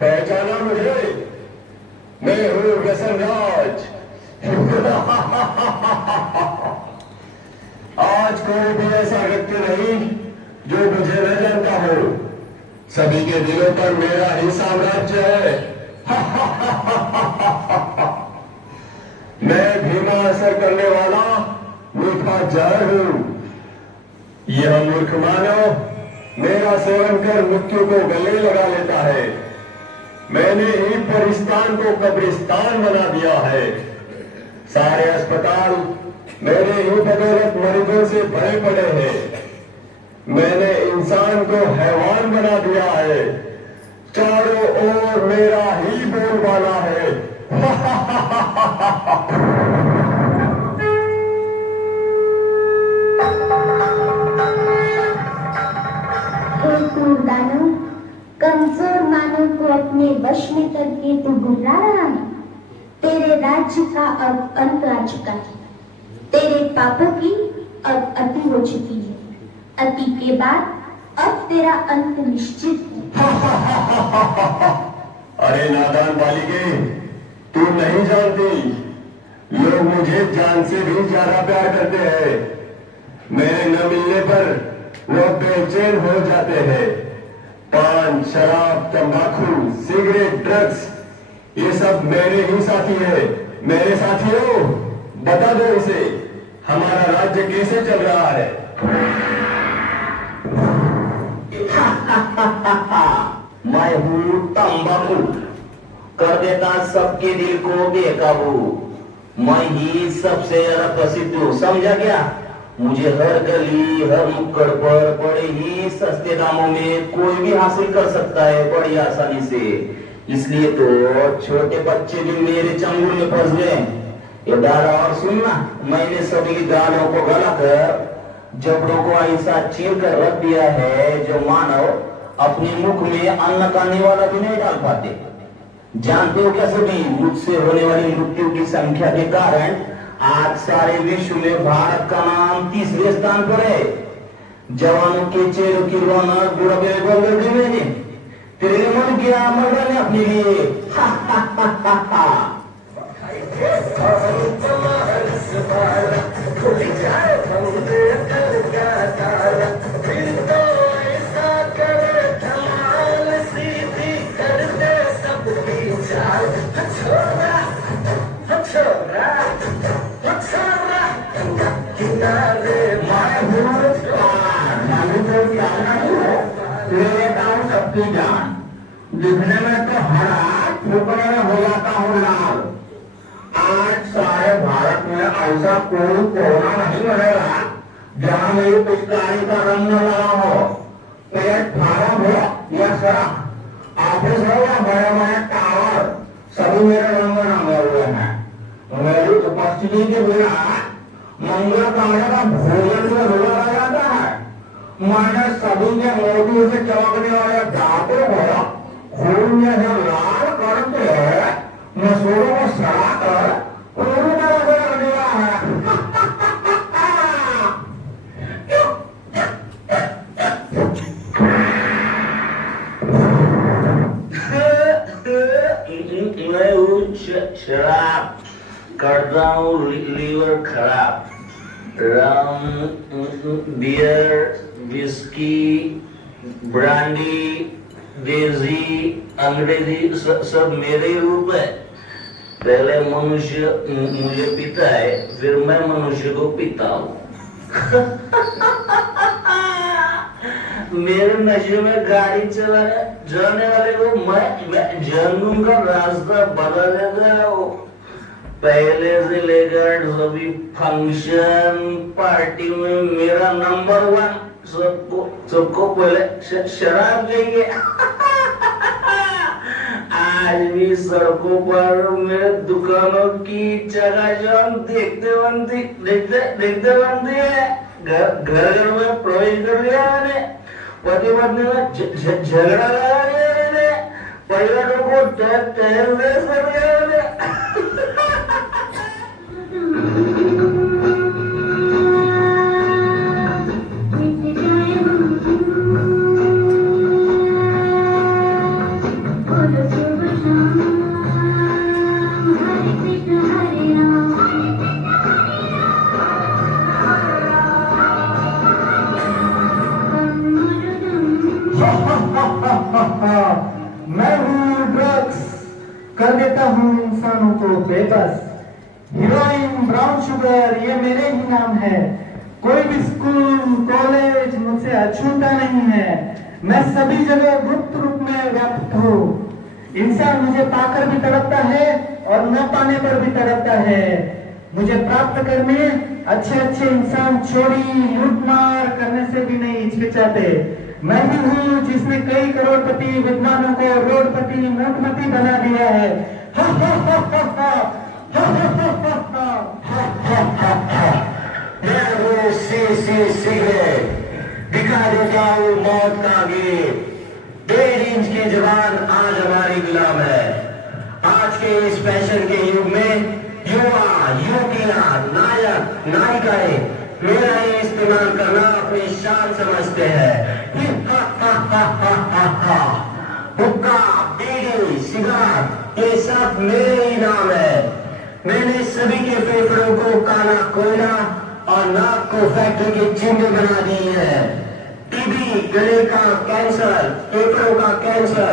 पहचाना मुझे? मैं हूँ व्यसनराज। आज कोई भी ऐसा व्यक्ति नहीं जो मुझे न जानता हो। सभी के दिलों पर मेरा ही साम्राज्य है। मैं भीमा असर करने वाला मीठा जहर हूँ। यह मूर्ख मानव मेरा सेवन कर मृत्यु को गले लगा लेता है। मैंने ही परिस्तान को कब्रिस्तान बना दिया है। सारे अस्पताल मेरे ही बदौलत मरीजों से भरे पड़े हैं। मैंने इंसान को हैवान बना दिया है। चारों ओर मेरा ही बोलबाला है। कमजोर मानव को अपने वश में करके तू घुमरा रहा है। तेरे राज्य का अब अंत आ चुका है। तेरे पापों की अब अति हो चुकी है। अति के बाद अब तेरा अंत निश्चित है। अरे नादान बालिके, तू नहीं जानती, लोग मुझे जान से भी ज्यादा प्यार करते हैं। मेरे न मिलने पर वो बेचैन हो जाते हैं। पान, शराब, तंबाकू, सिगरेट, ड्रग्स, ये सब मेरे ही साथी है। मेरे साथियों, बता दो इसे, हमारा राज्य कैसे चल रहा है? मैं हूँ तंबाकू, कर देता सबके दिल को बेकाबू। मैं ही सबसे ज्यादा प्रसिद्ध हूँ, समझा क्या? मुझे हर गली हर नुक्कड़ पर बड़े ही सस्ते दामों में कोई भी हासिल कर सकता है, बड़ी आसानी से। इसलिए तो छोटे बच्चे भी मेरे चंगुल में फंस गए। ये दादा और सुनना, मैंने सभी गालों को गलाकर जबड़ों को ऐसा चीर कर रख दिया है जो मानव अपने मुख में अन्न खाने वाला भी नहीं डाल पाते। जानते हो क्या सभी, मुझसे होने वाली मृत्यु की संख्या के कारण आज सारे विश्व में भारत का नाम 30वें स्थान पर है। जवानों के चेहरों की रौनक बुढ़ापे में बदल गई। मैंने तेरे लिए मन किया, मर मैंने अपने लिए। जान दिखने में तो हरा, फूकने में हो जाता हूँ लाल। आज सारे भारत में ऐसा कोई कोना नहीं मिलेगा जहाँ मेरी पिचकारी का रंग न लगा हो। पेट फार्म हो या सड़क, ऑफिस हो या बड़े बड़े टावर, सभी मेरे रंग रंगे हुए हैं। मेरी उपस्थिति के बिना मंगल कार्य का भोजन में रुला रह जाता है। मैंने सभी के मोदी से चमकने वाले दांतों को खून जैसे लाल करके मसूरों को सड़ाकर पूरी तरह से रख दिया है। मैं शराब करता हूँ, लीवर खराब। रम, बियर, विस्की, ब्रांडी, देसी, अंग्रेजी सब मेरे ही रूप है। पहले मनुष्य मुझे पीता है, फिर मैं मनुष्य को पीता हूँ। मेरे नशे में गाड़ी चलाने जाने वाले को मैं जन्म का रास्ता बता देता हूँ। पहले से लेकर सभी फंक्शन पार्टी में मेरा नंबर 1, सबको पहले शराब चाहिए। आज भी सड़कों पर मेरे दुकानों की चकाचौंध देखते बनती है। घर में प्रवेश कर लिया मैंने, पति पत्नी में झगड़ा लगा लिया मैंने, परिवारों को टहलने कर दिया मैंने। मैं हूँ ड्रग्स, कर देता हूँ इंसानों को बेबस। हीरोइन, ब्राउन शुगर, ये मेरे ही नाम है। कोई भी स्कूल कॉलेज मुझसे अछूता नहीं है। मैं सभी जगह गुप्त रूप में व्याप्त हूँ। इंसान मुझे पाकर भी तड़पता है और न पाने पर भी तड़पता है। मुझे प्राप्त करने अच्छे इंसान चोरी लूटमार करने से भी नहीं हिचकिचाते। मैं ही हूँ जिसने कई करोड़पति विद्वानों को रोडपति मूर्खमती बना दिया है। मैं हूँ सिगरेट, दिखा देता हूँ मौत का गेट। 1.5 इंच की जवान आज हमारी गुलाम है। आज के इस फैशन के युग में युवा युवतियां नायक नायिकाएं मेरा ही इस्तेमाल करना अपनी शान समझते हैं। हुक्का, बीड़ी, सिगारेट, ये सब मेरे ही नाम है। मैंने सभी के फेफड़ों को काला कोयला और नाक को फैक्ट्री के चिन्ह बना दिए हैं। टीबी, गले का कैंसर, फेफड़ों का कैंसर,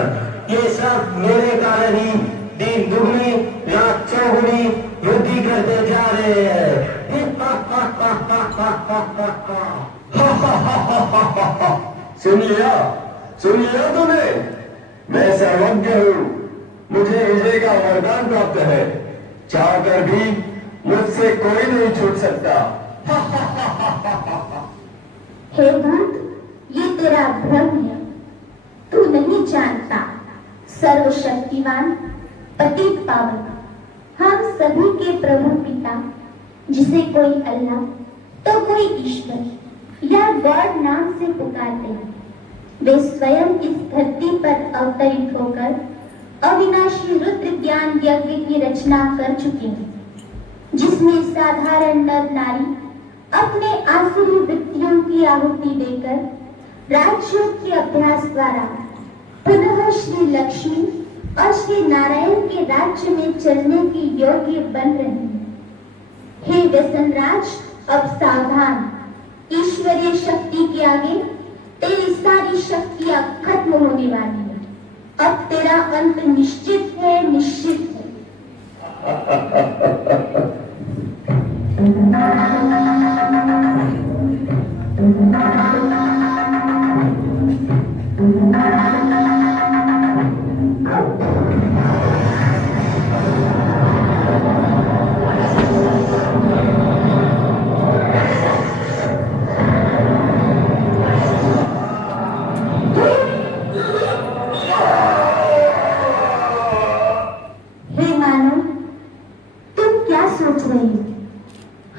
ये सब मेरे कारण ही दिन दुगनी रात चौगुनी वृद्धि करते जा रहे हैं। सुन लिया तूने? मैं सर्वज्ञ हूँ, मुझे विजय का वरदान प्राप्त है। चाहकर भी मुझसे कोई नहीं छूट सकता। हे भूत, ये तेरा भ्रम है। तू नहीं जानता, सर्वशक्तिवान पतित पावन हम सभी के प्रभु पिता, जिसे कोई अल्लाह तो कोई ईश्वर या गॉड नाम से पुकारते हैं, वे स्वयं इस धरती पर अवतरित होकर अविनाशी रुद्र ज्ञान यज्ञ की रचना कर चुके हैं, जिसमें साधारण नर नारी अपने आसुरी वृत्तियों की आहुति देकर राज्यों के अभ्यास द्वारा पुनः श्री लक्ष्मी और श्री नारायण के राज्य में चलने की योग्य बन रहे हैं। हे व्यसनराज, अब सावधान, ईश्वरीय शक्ति के आगे तेरी सारी शक्तियां खत्म होने वाली है। अब तेरा अंत निश्चित है, निश्चित है।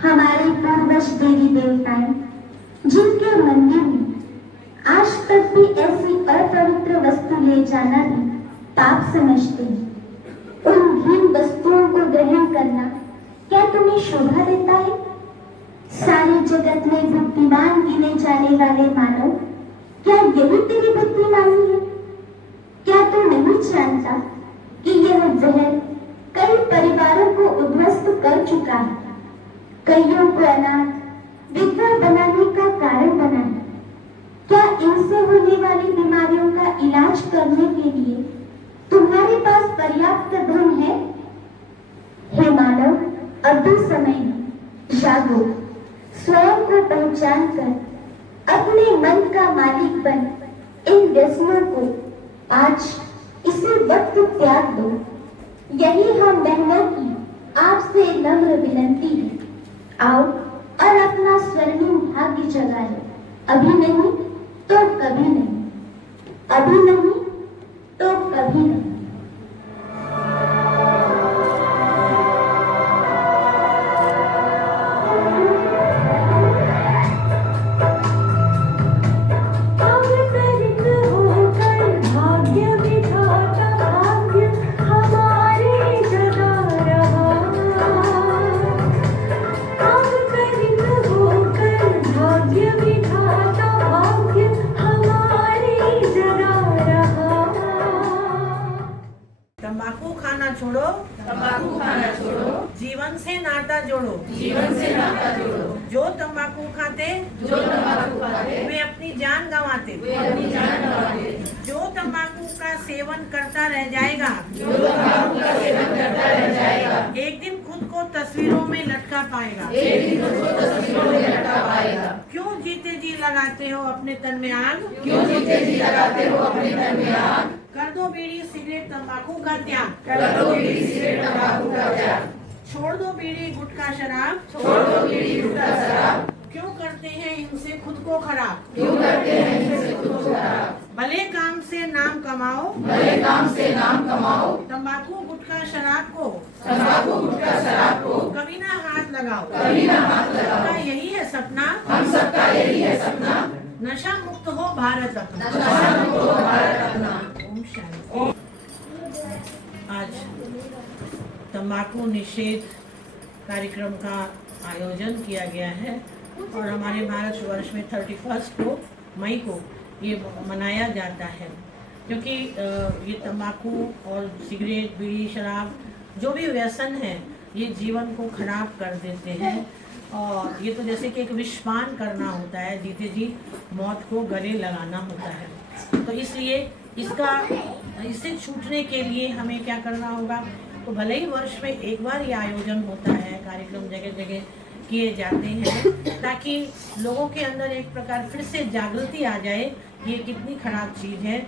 हमारे पूर्वज देवी देवताएं, जिनके मंदिर में आज तक भी ऐसी अपवित्र वस्तु ले जाना भी पाप समझते हैं, उन घृण वस्तुओं को ग्रहण करना क्या तुम्हें शोभा देता है? सारे जगत में बुद्धिमान गिने जाने वाले मानव, क्या यही तेरी बुद्धिमानी है? क्या तू नहीं जानता कि यह जहर कई परिवारों को उद्ध्वस्त कर चुका है, कईयों को अनाथ विधवा बनाने का कारण बना है? क्या इनसे होने वाली बीमारियों का इलाज करने के लिए तुम्हारे पास पर्याप्त धन है? हे मानव, अब भी समय है, जागो, स्वयं को पहचान कर अपने मन का मालिक बन इन व्यसनों को आज इसी वक्त त्याग दो। यही हम बहनों की आपसे नम्र विनती है। आओ और अपना स्वर्णिम भाग्य जगाए। अभी नहीं तो कभी नहीं, अभी नहीं तो कभी नहीं। तंबाकू खाना छोड़ो, जीवन से नाता जोड़ो। जो तंबाकू खाते वे अपनी जान गंवाते। जो तंबाकू का सेवन करता रह जाएगा एक दिन खुद को तस्वीरों में लटका पाएगा। क्यों जीते जी लगाते हो अपने तन में आग? कर दो बीड़ी सिगरेट तंबाकू का त्याग। छोड़ दो बीड़ी गुटखा शराब। क्यों करते हैं इनसे खुद को खराब? भले काम से नाम कमाओ, तंबाकू गुटखा शराब को कभी ना हाथ लगाओ। सबका यही है सपना, नशा मुक्त हो भारत अपना। ओम शांति। आज तंबाकू निषेध कार्यक्रम का आयोजन किया गया है और हमारे भारतवर्ष में 31 मई को ये मनाया जाता है, क्योंकि ये तंबाकू और सिगरेट, बीड़ी, शराब जो भी व्यसन है ये जीवन को खराब कर देते हैं। और ये तो जैसे कि एक विषपान करना होता है, जीते जी मौत को गले लगाना होता है। तो इसलिए इससे छूटने के लिए हमें क्या करना होगा? तो भले ही वर्ष में एक बार ये आयोजन होता है, कार्यक्रम जगह जगह किए जाते हैं, ताकि लोगों के अंदर एक प्रकार फिर से जागृति आ जाए। ये कितनी खराब चीज़ है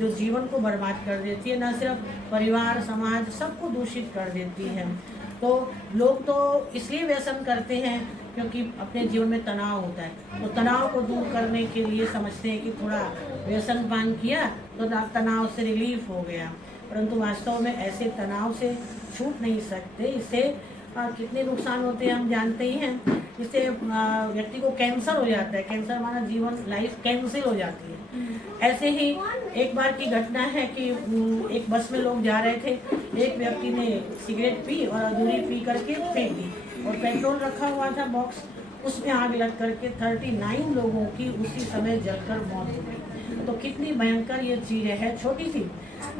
जो जीवन को बर्बाद कर देती है, न सिर्फ परिवार, समाज, सबको दूषित कर देती है। तो लोग तो इसलिए व्यसन करते हैं क्योंकि अपने जीवन में तनाव होता है, तो तनाव को दूर करने के लिए समझते हैं कि थोड़ा व्यसन पान किया तो तनाव से रिलीफ हो गया, परंतु वास्तव में ऐसे तनाव से छूट नहीं सकते। इससे कितने नुकसान होते हैं हम जानते ही हैं। इससे व्यक्ति को कैंसर हो जाता है। कैंसर माना जीवन, लाइफ कैंसिल हो जाती है। ऐसे ही एक बार की घटना है कि एक बस में लोग जा रहे थे, एक व्यक्ति ने सिगरेट पी और अधूरी पी करके फेंक दी और पेट्रोल रखा हुआ था बॉक्स, उसमें आग लग करके 39 लोगों की उसी समय जलकर मौत हो गई। तो कितनी भयंकर ये चीज़ है। छोटी सी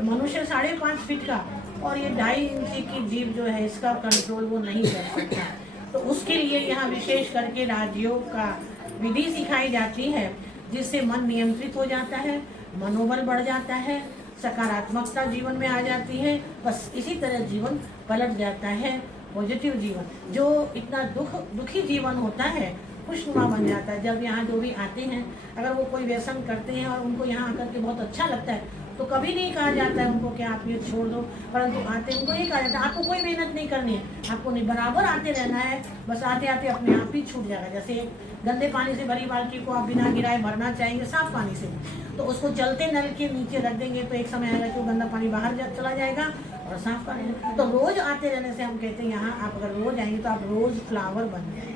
मनुष्य 5.5 फीट का और ये 2.5 इंची की जीव जो है, इसका कंट्रोल वो नहीं कर सकता। तो उसके लिए यहाँ विशेष करके राजयोग का विधि सिखाई जाती है, जिससे मन नियंत्रित हो जाता है, मनोबल बढ़ जाता है, सकारात्मकता जीवन में आ जाती है। बस इसी तरह जीवन पलट जाता है। पॉजिटिव जीवन, जो इतना दुखी जीवन होता है, खुशनुमा बन जाता है। जब यहाँ जो भी आते हैं, अगर वो कोई व्यसन करते हैं और उनको यहाँ आकर के बहुत अच्छा लगता है, तो कभी नहीं कहा जाता है उनको कि आप ये छोड़ दो, परंतु आते उनको ये कहा जाता है आपको कोई मेहनत नहीं करनी है, आपको नहीं, बराबर आते रहना है, बस आते आते अपने आप ही छूट जाएगा। जैसे गंदे पानी से भरी बाल्टी को आप बिना गिराए भरना चाहेंगे साफ पानी से, तो उसको चलते नल के नीचे रख देंगे तो एक समय आएगा कि वो गंदा पानी बाहर चला जाएगा और साफ पानी। तो रोज आते रहने से हम कहते हैं यहाँ आप अगर रोज आएंगे तो आप रोज फ्लावर बन जाएंगे।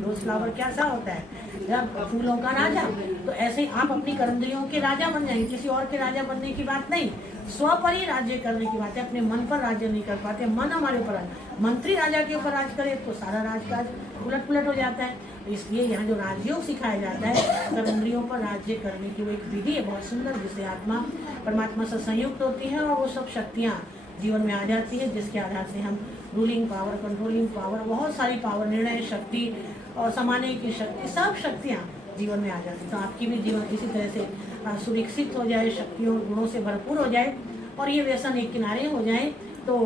रोज फ्लावर कैसा होता है? जब फूलों का राजा। तो ऐसे आप अपनी कर्मेंद्रियों के राजा बन जाएंगे। किसी और के राजा बनने की बात नहीं, स्व पर ही राज्य करने की बात है। अपने मन पर राज्य नहीं कर पाते, मन हमारे ऊपर, मंत्री राजा के ऊपर राज करे तो सारा राजकाज उलट पुलट हो जाता है। तो इसलिए यहाँ जो राजयोग सिखाया जाता है, कर्मेंद्रियों पर राज्य करने की वो एक विधि है बहुत सुंदर, जिससे आत्मा परमात्मा से संयुक्त होती है और वो सब शक्तियाँ जीवन में आ जाती है, जिसके आधार से हम रूलिंग पावर, कंट्रोलिंग पावर, बहुत सारी पावर, निर्णय शक्ति और समाने की शक्ति, सब शक्तियाँ जीवन में आ जाती है। तो आपकी भी जीवन इसी तरह से सुविकसित हो जाए, शक्तियों गुणों से भरपूर हो जाए और ये व्यसन एक किनारे हो जाए तो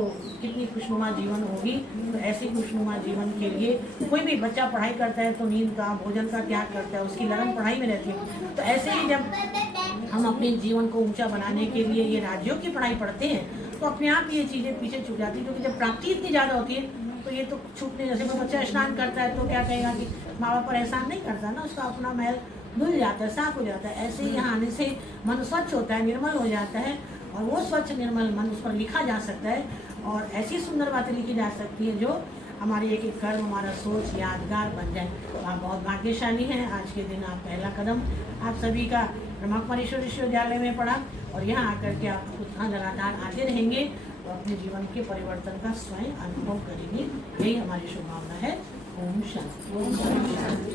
कितनी खुशनुमा जीवन होगी। तो ऐसी खुशनुमा जीवन के लिए कोई भी बच्चा पढ़ाई करता है तो नींद का, भोजन का त्याग करता है, उसकी लगन पढ़ाई में रहती है। तो ऐसे ही जब हम अपने जीवन को ऊंचा बनाने के लिए ये राज्यों की पढ़ाई पढ़ते हैं तो अपने आप ये चीज़ें पीछे छूट जाती है, क्योंकि जब प्राप्ति इतनी ज़्यादा होती है तो ये तो छूटने। जैसे कोई बच्चा स्नान करता है तो क्या कहेगा कि माँ बाप पर एहसान नहीं करता ना, उसका अपना महल धुल जाता है, साफ हो जाता है। ऐसे ही यहाँ आने से मन स्वच्छ होता है, निर्मल हो जाता है, और वो स्वच्छ निर्मल मन उस पर लिखा जा सकता है और ऐसी सुंदर बातें लिखी जा सकती है जो हमारी एक एक कर्म, हमारा सोच यादगार बन जाए। तो आप बहुत भाग्यशाली हैं। आज के दिन आप पहला कदम आप सभी का ब्रह्मा कुमारी ईश्वर विश्वविद्यालय में पढ़ा और यहाँ आकर के आप उतना लगातार आते रहेंगे तो अपने जीवन के परिवर्तन का स्वयं अनुभव करेंगे। यही हमारी शुभकामना है। ओम शांति।